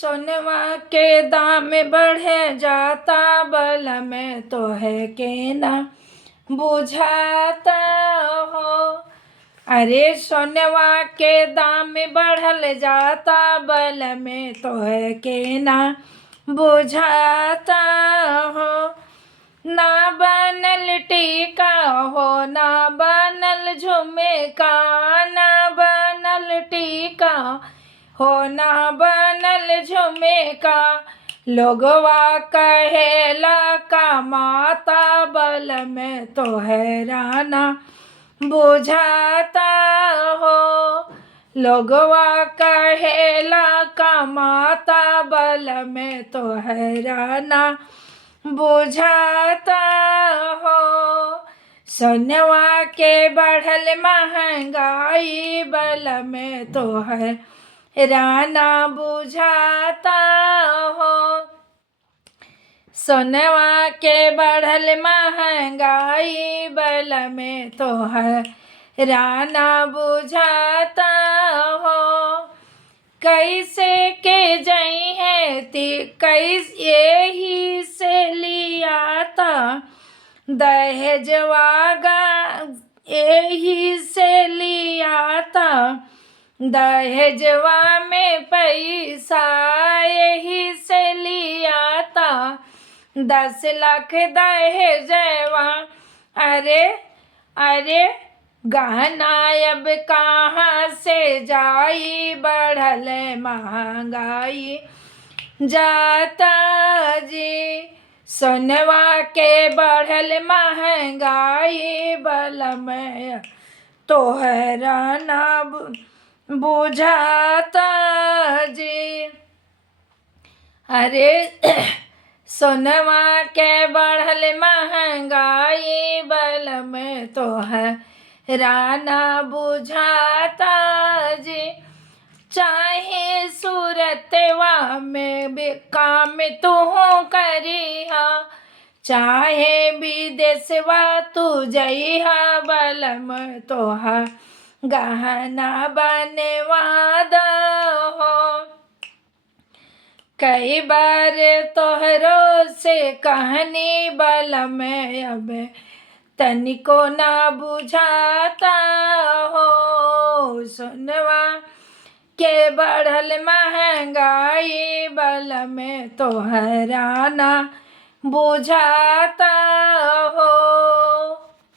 सोनवा के दाम बढ़े जाता, बल में तो है के ना बुझाता हो। अरे सोनवा के दाम बढ़ल जाता, बल में तो है के ना बुझाता हो। ना बनल टीका हो, ना बनल झुमका, ना बनल टीका हो, ना बनल झुमका। लोगवा कहेला का माता, बल में तो हैराना बुझाता हो। लोगवा कहेला का माता, बल में तो हैराना बुझाता हो। सोनवा के बढ़ल महंगाई, बल में तो है राना बुझाता हो। सोनवा के बढ़ल महंगाई, बल में तो है राना बुझाता हो। कैसे के जई है ती, कैसे यही से लियाता दहेजवा, यही से लियाता दहेजवा में पैसा, यही से लियाता 10 लाख दहेजवा। अरे अरे गहना अब कहाँ से जाई, बढ़ल महंगाई जाता जी। सोनवा के बढ़ल महंगाई, बल में तो हैराना बुझाता जी। अरे सोनवा के बढ़ल महंगाई, बल में तो है राना बुझाता जी। चाहे सूरतवा में भी काम तू करिहा, चाहे विदेशवा तू जइहा, बल में तो है गहना बनवादा हो। कई बार तोहरो से कहनी, बल में अब तनिको ना बुझाता हो। सोनवा के बढ़ल महंगाई, बल में तो हैराना बुझाता हो।